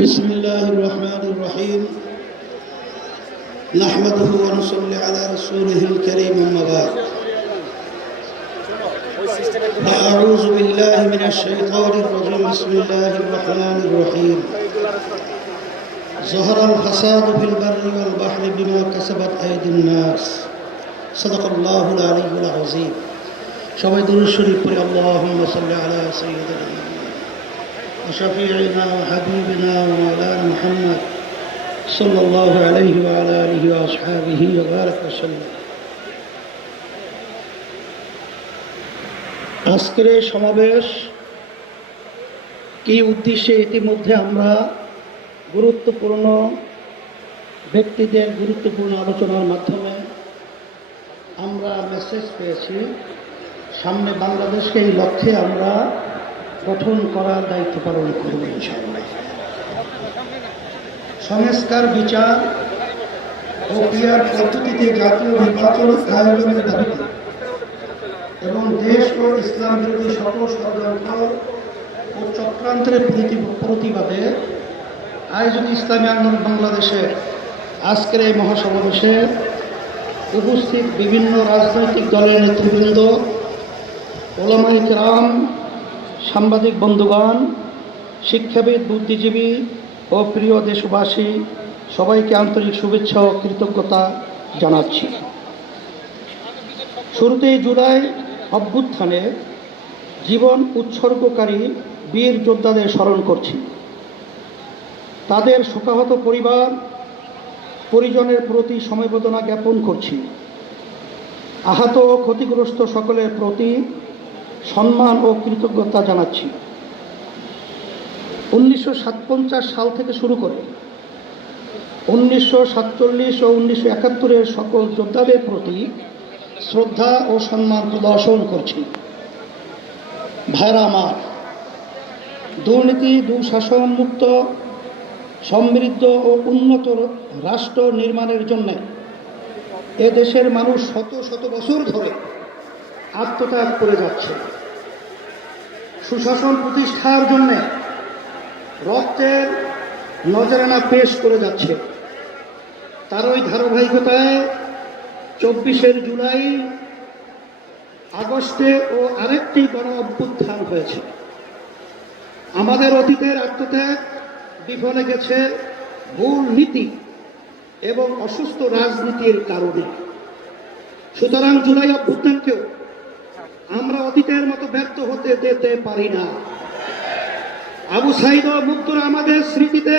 بسم الله الرحمن الرحيم نحمده ونصلي على رسوله الكريم أما بعد فأعوذ بالله من الشيطان الرجيم بسم الله الرحمن الرحيم ظهر الفساد في البر والبحر بما كسبت أيدي الناس صدق الله العلي العظيم সবাই দুরুদ শরীফ পড়ে আল্লাহুম্মা সাল্লি আলা সাইয়্যিদিনা وشفيعنا وحبيبنا ومولانا محمد صلى الله عليه وعلى آله وأصحابه وبارك وسلم আজকের এই সমাবেশ কি উদ্দেশ্যে ইতিমধ্যে আমরা গুরুত্বপূর্ণ ব্যক্তিদের গুরুত্বপূর্ণ আলোচনার মাধ্যমে আমরা মেসেজ পেয়েছি সামনে বাংলাদেশকে এই লক্ষ্যে আমরা গঠন করার দায়িত্ব পালন করব ইনশাআল্লাহ সংস্কার বিচার ও ক্রিয়ার পদ্ধতিতে জাতীয় নির্বাচন আয়োজনের দাবিতে এবং দেশ ও ইসলাম বিরোধী সকল ষড়যন্ত্র ও চক্রান্তের প্রতিবাদে আয়োজন ইসলামী আন্দোলন বাংলাদেশের আজকের এই মহাসমাবেশে উপস্থিত বিভিন্ন রাজনৈতিক দলের নেতৃবৃন্দ ওলামাইক রাম সাংবাদিক বন্ধুগণ শিক্ষাবিদ বুদ্ধিজীবী ও প্রিয় দেশবাসী সবাইকে আন্তরিক শুভেচ্ছা ও কৃতজ্ঞতা জানাচ্ছি শুরুতেই জুলাই অভ্যুত্থানে জীবন উৎসর্গকারী বীর যোদ্ধাদের স্মরণ করছি তাদের শোকাহত পরিবার পরিজনের প্রতি সমবেদনা জ্ঞাপন করছি আহত ক্ষতিগ্রস্ত সকলের প্রতি সম্মান ও কৃতজ্ঞতা জানাচ্ছি উনিশশো সাল থেকে শুরু করে উনিশশো সাতচল্লিশ ও উনিশশো একাত্তরের সকল যোদ্ধাদের প্রতি শ্রদ্ধা ও সম্মান প্রদর্শন করছি ভাইরা আমার দুর্নীতি দুঃশাসন মুক্ত সমৃদ্ধ ও উন্নত রাষ্ট্র নির্মাণের জন্য এ দেশের মানুষ শত শত বছর ধরে আত্মত্যাগ করে যাচ্ছে সুশাসন প্রতিষ্ঠার জন্যে রক্তের নজরানা পেশ করে যাচ্ছে তার ওই ধারাবাহিকতায় চব্বিশের জুলাই আগস্টে ও আরেকটি গণ অভ্যুত্থান হয়েছে আমাদের অতীতের আত্মত্যাগ বিফলে গেছে ভুল নীতি এবং অসুস্থ রাজনীতির কারণে সুতরাং জুলাই অভ্যুত্থানকেও আমরা অতীতের মতো ব্যর্থ হতে যেতে পারি না আবু সাইদ মুক্তর আমাদের স্মৃতিতে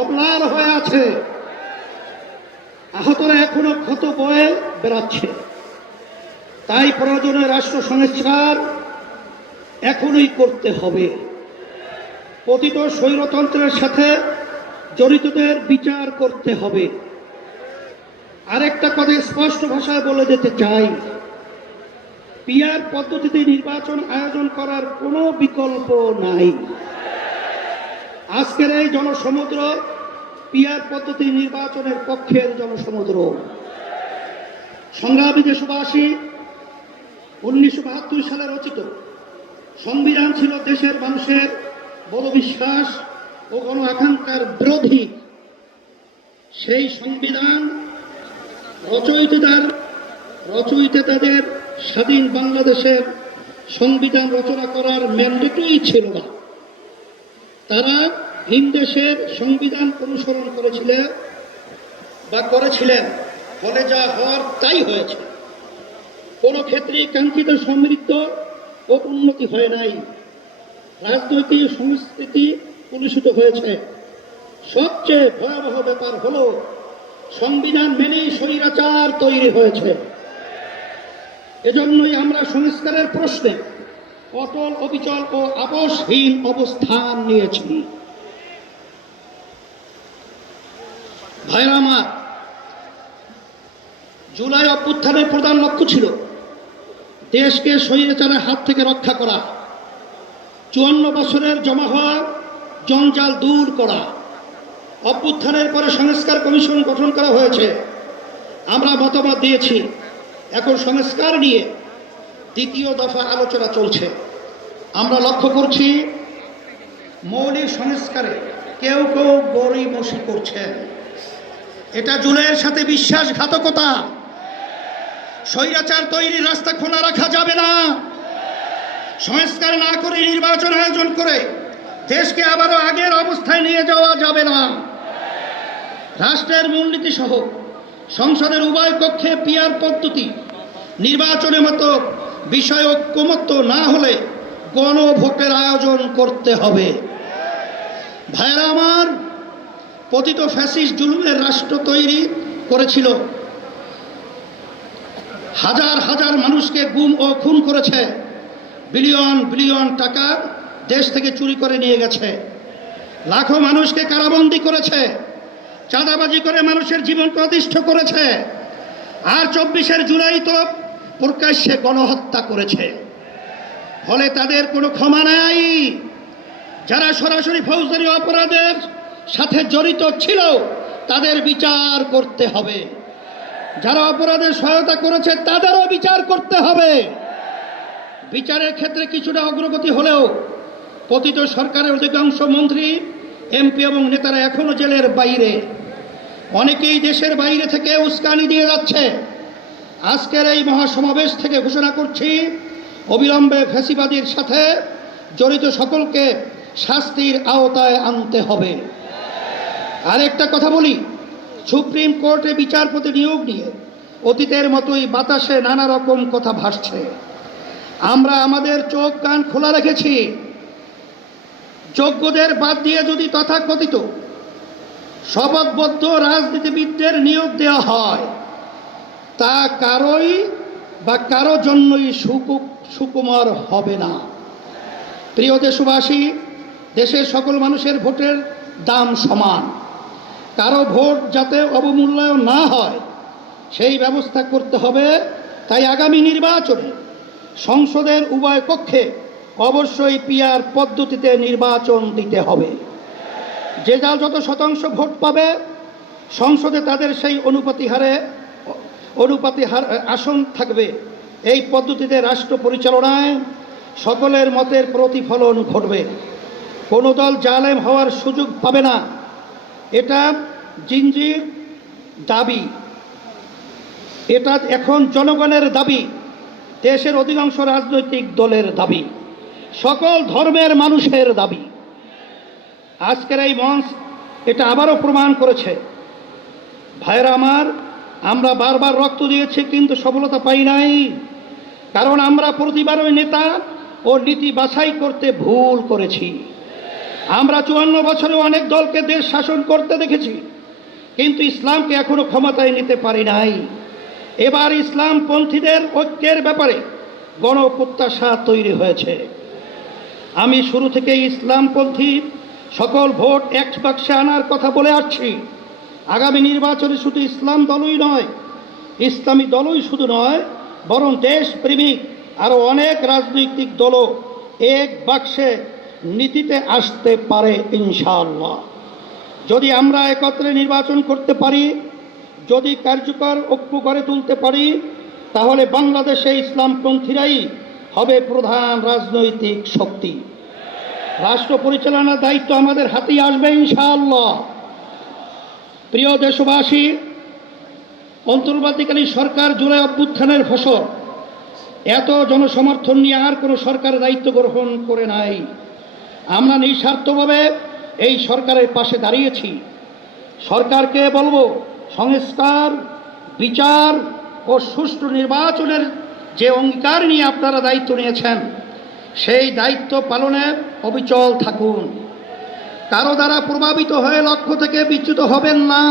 অবলার হয়ে আছে আহতরা এখনো ক্ষত বয়ে বেড়াচ্ছে তাই প্রয়োজনে রাষ্ট্র সংস্কার এখনই করতে হবে পতিত স্বৈরতন্ত্রের সাথে জড়িতদের বিচার করতে হবে আরেকটা কথা স্পষ্ট ভাষায় বলে যেতে চাই পিয়ার পদ্ধতিতে নির্বাচন আয়োজন করার কোনো বিকল্প নাই আজকের এই জনসমুদ্র পিয়ার পদ্ধতি নির্বাচনের পক্ষের জনসমুদ্র সংগ্রামী দেশবাসী উনিশশো বাহাত্তর সালে রচিত সংবিধান ছিল দেশের মানুষের বড় বিশ্বাস ও গণ আকাঙ্ক্ষার বিরোধী সেই সংবিধান রচয়িতার রচয়িতাদের স্বাধীন বাংলাদেশের সংবিধান রচনা করার ম্যান্ডেটই ছিল না তারা ভিন দেশের সংবিধান অনুসরণ করেছিলেন বা করেছিলেন ফলে যা হওয়ার তাই হয়েছে কোনো ক্ষেত্রে কাঙ্ক্ষিত সমৃদ্ধ ও উন্নতি হয় নাই রাজনৈতিক সংস্কৃতি কলুষিত হয়েছে সবচেয়ে ভয়াবহ ব্যাপার হলো সংবিধান মেনেই স্বৈরাচার তৈরি হয়েছে এজন্যই আমরা সংস্কারের প্রশ্নে অটল অবিচল ও আপসহীন অবস্থান নিয়েছি ভাইরা মা জুলাই অভ্যুত্থানের প্রধান লক্ষ্য ছিল দেশকে স্বৈরাচারের হাত থেকে রক্ষা করা চুয়ান্ন বছরের জমা হওয়া জঞ্জাল দূর করা অভ্যুত্থানের পরে সংস্কার কমিশন গঠন করা হয়েছে আমরা মতামত দিয়েছি এখন সংস্কার নিয়ে দ্বিতীয় দফা আলোচনা চলছে আমরা লক্ষ্য করছি মৌলিক সংস্কারে কেউ কেউ গরিমসি করছেন এটা জুলাইয়ের সাথে বিশ্বাসঘাতকতা স্বৈরাচার তৈরি রাস্তা খোলা রাখা যাবে না সংস্কার না করে নির্বাচন আয়োজন করে দেশকে আবারও আগের অবস্থায় নিয়ে যাওয়া যাবে না রাষ্ট্রের মূলনীতি সহ সংসদের উভয় কক্ষে পিয়ার পদ্ধতি নির্বাচনের মতো বিষয় ঐক্যমত্য না হলে গণভোটের আয়োজন করতে হবে ভাইরা আমার পতিত ফ্যাসিস জুলুমের রাষ্ট্র তৈরি করেছিল হাজার হাজার মানুষকে গুম ও খুন করেছে বিলিয়ন বিলিয়ন টাকা দেশ থেকে চুরি করে নিয়ে গেছে লাখো মানুষকে কারাবন্দি করেছে চাঁদাবাজি করে মানুষের জীবন প্রতিষ্ঠ করেছে আর চব্বিশের জুলাই তো প্রকাশ্যে গণহত্যা করেছে ফলে তাদের কোনো ক্ষমা নাই যারা সরাসরি ফৌজদারি অপরাধের সাথে জড়িত ছিল তাদের বিচার করতে হবে যারা অপরাধের সহায়তা করেছে তাদেরও বিচার করতে হবে বিচারের ক্ষেত্রে কিছুটা অগ্রগতি হলেও কথিত সরকারের অধিকাংশ মন্ত্রী এমপি এবং নেতারা এখনও জেলের বাইরে অনেকেই দেশের বাইরে থেকে উস্কানি দিয়ে যাচ্ছে আজকের এই মহাসমাবেশ থেকে ঘোষণা করছি অবিলম্বে ফেসিবাদীর সাথে জড়িত সকলকে শাস্তির আওতায় আনতে হবে আরেকটা কথা বলি সুপ্রিম কোর্টে বিচারপতি নিয়োগ নিয়ে অতীতের মতোই বাতাসে নানা রকম কথা ভাসছে আমরা আমাদের চোখ কান খোলা রেখেছি যোগ্যদের বাদ দিয়ে যদি তথাকথিত শপথবদ্ধ রাজনীতিবিদদের নিয়োগ দেওয়া হয় তা কারোই বা কারো জন্যই সুকু সুকুমার হবে না প্রিয় দেশবাসী দেশের সকল মানুষের ভোটের দাম সমান কারো ভোট যাতে অবমূল্যায়ন না হয় সেই ব্যবস্থা করতে হবে তাই আগামী নির্বাচনে সংসদের উভয় কক্ষে অবশ্যই পিয়ার পদ্ধতিতে নির্বাচন দিতে হবে যে যা যত শতাংশ ভোট পাবে সংসদে তাদের সেই অনুপাতি হারে অনুপাতে হার আসন থাকবে এই পদ্ধতিতে রাষ্ট্র পরিচালনায় সকলের মতের প্রতিফলন ঘটবে কোনো দল জালেম হওয়ার সুযোগ পাবে না এটা জিঞ্জির দাবি এটা এখন জনগণের দাবি দেশের অধিকাংশ রাজনৈতিক দলের দাবি সকল ধর্মের মানুষের দাবি আজকের এই মঞ্চ এটা আবারও প্রমাণ করেছে ভাইরা আমার আমরা বারবার রক্ত দিয়েছি কিন্তু সফলতা পাই নাই কারণ আমরা প্রতিবার ওই নেতা ও নীতি বাছাই করতে ভুল করেছি আমরা চুয়ান্ন বছরে অনেক দলকে দেশ শাসন করতে দেখেছি কিন্তু ইসলামকে এখনও ক্ষমতায় নিতে পারি নাই এবার ইসলামপন্থীদের ঐক্যের ব্যাপারে গণপ্রত্যাশা তৈরি হয়েছে আমি শুরু থেকে ইসলামপন্থী সকল ভোট এক বাক্সে আনার কথা বলে আসছি আগামী নির্বাচনে শুধু ইসলাম দলই নয় ইসলামী দলই শুধু নয় বরং দেশপ্রেমিক আরও অনেক রাজনৈতিক দলও এক বাক্সে নীতিতে আসতে পারে ইনশাআল্লাহ যদি আমরা একত্রে নির্বাচন করতে পারি যদি কার্যকর ঐক্য গড়ে তুলতে পারি তাহলে বাংলাদেশে ইসলামপন্থীরাই হবে প্রধান রাজনৈতিক শক্তি রাষ্ট্র পরিচালনার দায়িত্ব আমাদের হাতেই আসবে ইনশাআল্লাহ প্রিয় দেশবাসী অন্তর্বর্তীকালীন সরকার জুলাই অভ্যুত্থানের ফসল এত জনসমর্থন নিয়ে আর কোনো সরকার দায়িত্ব গ্রহণ করে নাই আমরা নিঃস্বার্থভাবে এই সরকারের পাশে দাঁড়িয়েছি সরকারকে বলবো সংস্কার বিচার ও সুষ্ঠু নির্বাচনের যে অঙ্গীকার নিয়ে আপনারা দায়িত্ব নিয়েছেন সেই দায়িত্ব পালনে অবিচল থাকুন কারো দ্বারা প্রভাবিত হয়ে লক্ষ্য থেকে বিচ্যুত হবেন না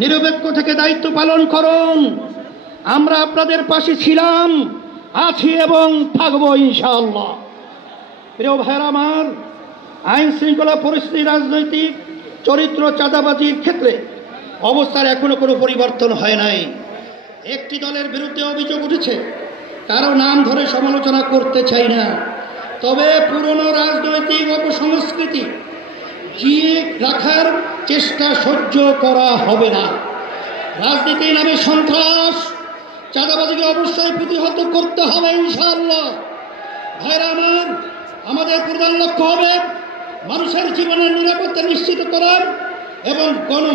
নিরপেক্ষ থেকে দায়িত্ব পালন করুন আমরা আপনাদের পাশে ছিলাম আছি এবং থাকব ইনশাআল্লাহ প্রিয় ভাইয়ের আমার আইন শৃঙ্খলা পরিস্থিতি রাজনৈতিক চরিত্র চাঁদাবাজির ক্ষেত্রে অবস্থার এখনও কোনো পরিবর্তন হয় নাই একটি দলের বিরুদ্ধে অভিযোগ উঠেছে কারো নাম ধরে সমালোচনা করতে চাই না তবে পুরনো রাজনৈতিক অপসংস্কৃতি জিয়ে রাখার চেষ্টা সহ্য করা হবে না রাজনীতি নামে সন্ত্রাস চাঁদাবাজিকে অবশ্যই প্রতিহত করতে হবে ইনশাআল্লাহ ভাইরা আমার আমাদের প্রধান লক্ষ্য হবে মানুষের জীবনের নিরাপত্তা নিশ্চিত করার এবং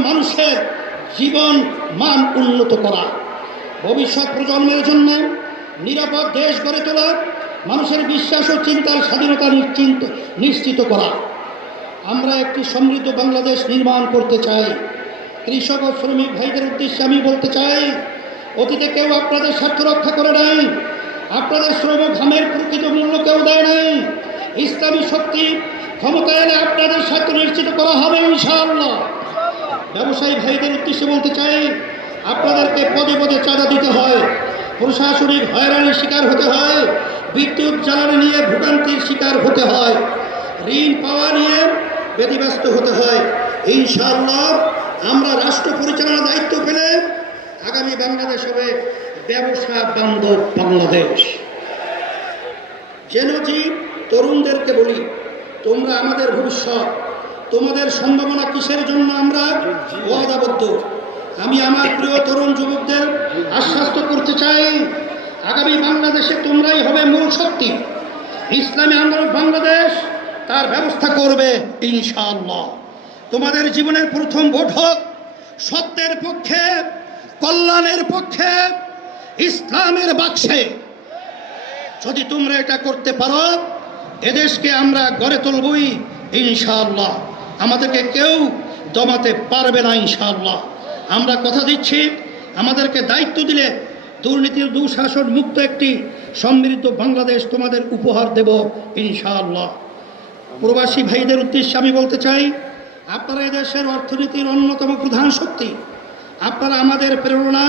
মানুষের জীবন মান উন্নত করা ভবিষ্যৎ প্রজন্মের জন্য নিরাপদ দেশ গড়ে তোলা মানুষের বিশ্বাস ও চিন্তার স্বাধীনতা নিশ্চিন্ত নিশ্চিত করা আমরা একটি সমৃদ্ধ বাংলাদেশ নির্মাণ করতে চাই কৃষক ও শ্রমিক ভাইদের উদ্দেশ্যে আমি বলতে চাই অতীতে কেউ আপনাদের স্বার্থ রক্ষা করে নাই আপনাদের শ্রম ঘামের প্রকৃত মূল্য কেউ দেয় নাই ইসলামী শক্তি ক্ষমতা এলে আপনাদের স্বার্থ নিশ্চিত করা হবে ইনশাআল্লাহ ব্যবসায়ী ভাইদের উদ্দেশ্যে বলতে চাই আপনাদেরকে পদে পদে চাঁদা দিতে হয় প্রশাসনিক হয়রানির শিকার হতে হয় বিদ্যুৎ জ্বালানি নিয়ে ভোগান্তির শিকার হতে হয় ঋণ পাওয়া নিয়ে ব্যতিব্যস্ত হতে হয় ইনশাআল্লাহ আমরা রাষ্ট্র পরিচালনার দায়িত্ব পেলে আগামী বাংলাদেশ হবে ব্যবসা বান্ধব বাংলাদেশ যে তরুণদেরকে বলি তোমরা আমাদের ভবিষ্যৎ তোমাদের সম্ভাবনা কিসের জন্য আমরা ওয়াদাবদ্ধ আমি আমার প্রিয় তরুণ যুবকদের আশ্বস্ত করতে চাই আগামী বাংলাদেশে তোমরাই হবে মূল শক্তি ইসলামী আন্দোলন বাংলাদেশ তার ব্যবস্থা করবে ইনশাআল্লাহ তোমাদের জীবনের প্রথম ভোট হোক সত্যের পক্ষে কল্যাণের পক্ষে ইসলামের বাক্সে যদি তোমরা এটা করতে পারো এদেশকে আমরা গড়ে তুলবই ইনশাআল্লাহ আমাদেরকে কেউ দমাতে পারবে না ইনশাআল্লাহ আমরা কথা দিচ্ছি আমাদেরকে দায়িত্ব দিলে দুর্নীতির দুঃশাসন মুক্ত একটি সমৃদ্ধ বাংলাদেশ তোমাদের উপহার দেব ইনশাআল্লাহ প্রবাসী ভাইদের উদ্দেশ্যে আমি বলতে চাই আপনারা দেশের অর্থনীতির অন্যতম প্রধান শক্তি আপনারা আমাদের প্রেরণা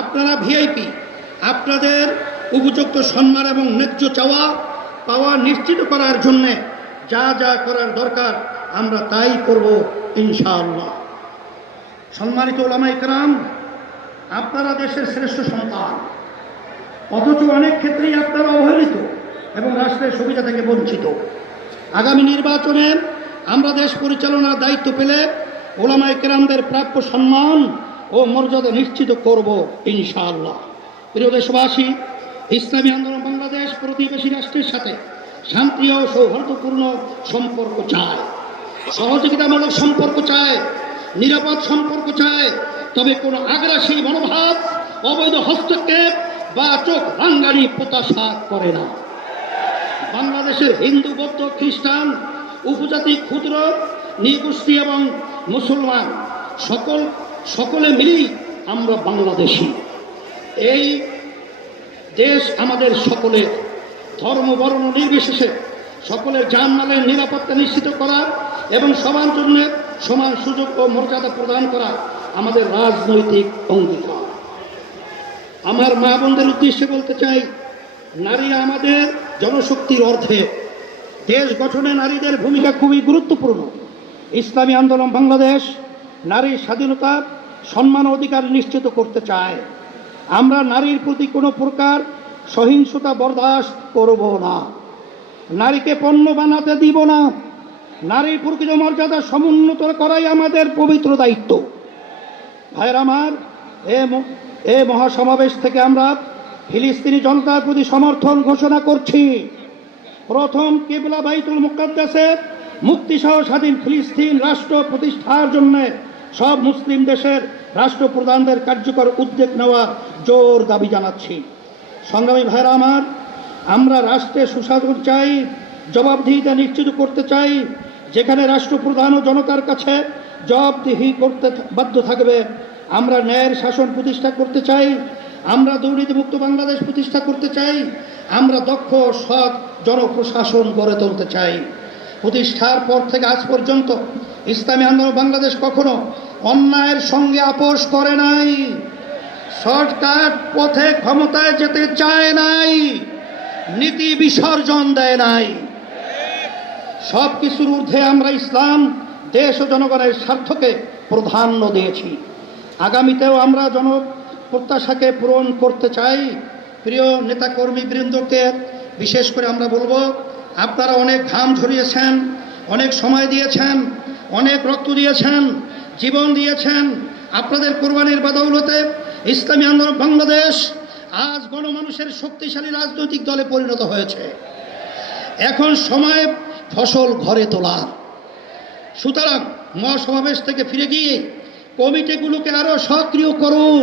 আপনারা ভিআইপি আপনাদের উপযুক্ত সম্মান এবং ন্যায্য চাওয়া পাওয়া নিশ্চিত করার জন্যে যা যা করার দরকার আমরা তাই করব ইনশাআল্লাহ সম্মানিত ওলামাই কালাম আপনারা দেশের শ্রেষ্ঠ সন্তান অথচ অনেক ক্ষেত্রেই আপনারা অবহেলিত এবং রাষ্ট্রের সুবিধা থেকে বঞ্চিত আগামী নির্বাচনে আমরা দেশ পরিচালনার দায়িত্ব পেলে ওলামায় কেরামদের প্রাপ্য সম্মান ও মর্যাদা নিশ্চিত করব ইনশাআল্লাহ প্রিয় দেশবাসী ইসলামী আন্দোলন বাংলাদেশ প্রতিবেশী রাষ্ট্রের সাথে শান্তি ও সৌহার্দ্যপূর্ণ সম্পর্ক চায় সহযোগিতামূলক সম্পর্ক চায় নিরাপদ সম্পর্ক চায় তবে কোনো আগ্রাসী মনোভাব অবৈধ হস্তক্ষেপ বা চোখ রাঙ্গানি প্রত্যাশা করে না বাংলাদেশে হিন্দু বৌদ্ধ খ্রিস্টান উপজাতি ক্ষুদ্র নিগোষ্ঠী এবং মুসলমান সকল সকলে মিলেই আমরা বাংলাদেশি এই দেশ আমাদের সকলের ধর্ম বর্ণ নির্বিশেষে সকলের জানমালের নিরাপত্তা নিশ্চিত করা এবং সমান জন্য সমান সুযোগ ও মর্যাদা প্রদান করা আমাদের রাজনৈতিক অঙ্গীকার আমার মা বোনদের উদ্দেশ্যে বলতে চাই নারীরা আমাদের জনশক্তির অর্থে দেশ গঠনে নারীদের ভূমিকা খুবই গুরুত্বপূর্ণ ইসলামী আন্দোলন বাংলাদেশ নারীর স্বাধীনতা সম্মান অধিকার নিশ্চিত করতে চায় আমরা নারীর প্রতি কোনো প্রকার সহিংসতা বরদাস্ত করব না নারীকে পণ্য বানাতে দিব না নারীর প্রকৃত মর্যাদা সমুন্নত করাই আমাদের পবিত্র দায়িত্ব ভাইয়ের আমার এ মহাসমাবেশ থেকে আমরা ফিলিস্তিনি জনতার প্রতি সমর্থন ঘোষণা করছি প্রথম কেবলা বাইতুল মুকাদ্দাসের মুক্তিসহ স্বাধীন ফিলিস্তিন রাষ্ট্র প্রতিষ্ঠার জন্য সব মুসলিম দেশের রাষ্ট্রপ্রধানদের কার্যকর উদ্যোগ নেওয়ার জোর দাবি জানাচ্ছি সংগ্রামী ভাইরা আমার আমরা রাষ্ট্রে সুশাসন চাই জবাবদিহিতা নিশ্চিত করতে চাই যেখানে রাষ্ট্রপ্রধান ও জনতার কাছে জবাবদিহি করতে বাধ্য থাকবে আমরা ন্যায়ের শাসন প্রতিষ্ঠা করতে চাই আমরা দুর্নীতিমুক্ত বাংলাদেশ প্রতিষ্ঠা করতে চাই আমরা দক্ষ সৎ জনপ্রশাসন গড়ে তুলতে চাই প্রতিষ্ঠার পর থেকে আজ পর্যন্ত ইসলামী আন্দোলন বাংলাদেশ কখনো অন্যায়ের সঙ্গে আপোষ করে নাই শর্টকাট পথে ক্ষমতায় যেতে চায় নাই নীতি বিসর্জন দেয় নাই সব কিছুর ঊর্ধ্বে আমরা ইসলাম দেশ ও জনগণের স্বার্থকে প্রাধান্য দিয়েছি আগামীতেও আমরা জন প্রত্যাশাকে পূরণ করতে চাই প্রিয় নেতাকর্মী বৃন্দকে বিশেষ করে আমরা বলবো আপনারা অনেক ঘাম ঝরিয়েছেন অনেক সময় দিয়েছেন অনেক রক্ত দিয়েছেন জীবন দিয়েছেন আপনাদের কোরবানির বাদৌলতে ইসলামী আন্দোলন বাংলাদেশ আজ গণমানুষের শক্তিশালী রাজনৈতিক দলে পরিণত হয়েছে এখন সময় ফসল ঘরে তোলা সুতরাং মহাসমাবেশ থেকে ফিরে গিয়ে কমিটিগুলোকে আরও সক্রিয় করুন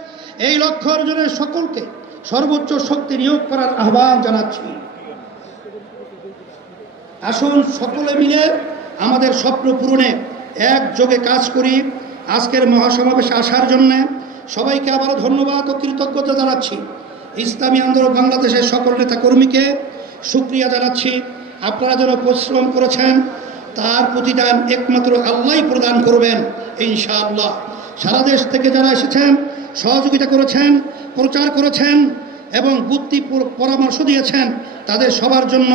এই লক্ষ্য অর্জনের সকলকে সর্বোচ্চ শক্তি নিয়োগ করার আহ্বান জানাচ্ছি আসুন সকলে মিলে আমাদের স্বপ্ন পূরণে একযোগে কাজ করি আজকের মহাসমাবেশে আসার জন্যে সবাইকে আবারও ধন্যবাদ ও কৃতজ্ঞতা জানাচ্ছি ইসলামী আন্দোলন বাংলাদেশের সকল নেতাকর্মীকে সুক্রিয়া জানাচ্ছি আপনারা যেন পরিশ্রম করেছেন তার প্রতিদান একমাত্র আল্লাহ প্রদান করবেন ইনশাআল্লাহ সারা দেশ থেকে যারা এসেছেন সহযোগিতা করেছেন প্রচার করেছেন এবং বুদ্ধি পরামর্শ দিয়েছেন তাদের সবার জন্য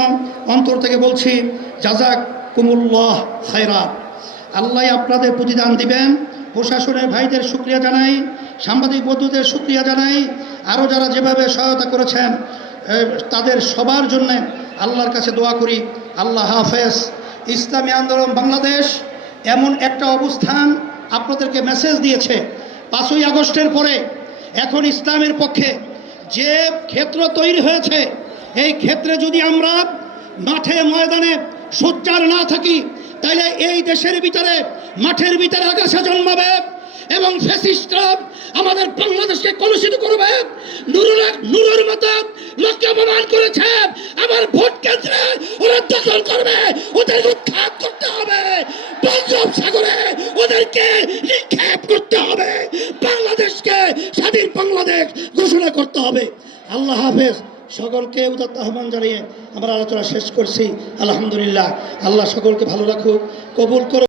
অন্তর থেকে বলছি জাজাক কুমুল্লাহ খায়রাত আল্লাহ আপনাদের প্রতিদান দিবেন প্রশাসনের ভাইদের সুক্রিয়া জানাই সাংবাদিক বন্ধুদের সুক্রিয়া জানাই আরও যারা যেভাবে সহায়তা করেছেন তাদের সবার জন্য আল্লাহর কাছে দোয়া করি আল্লাহ হাফেজ ইসলামী আন্দোলন বাংলাদেশ এমন একটা অবস্থান আপনাদেরকে মেসেজ দিয়েছে পাঁচই আগস্টের পরে এখন ইসলামের পক্ষে যে ক্ষেত্র তৈরি হয়েছে এই ক্ষেত্রে যদি আমরা মাঠে ময়দানে সোচ্চার না থাকি তাহলে এই দেশের ভিতরে মাঠের ভিতরে আকাশে জন্মাবে এবং ফ্যাসিস্টরা আমাদের বাংলাদেশকে কলুষিত করবে নুরুল নুরুর মতো লোককে অপমান করেছে আমার ভোট কেন্দ্রে ওরা দখল করবে ওদের উৎখাত করতে হবে সাগরে ওদেরকে নিক্ষেপ করতে হবে বাংলাদেশকে স্বাধীন বাংলাদেশ ঘোষণা করতে হবে আল্লাহ হাফেজ সকলকে উদাত্ত আহ্বান জানিয়ে আমরা আলোচনা শেষ করছি আলহামদুলিল্লাহ আল্লাহ সকলকে ভালো রাখুক কবুল করুক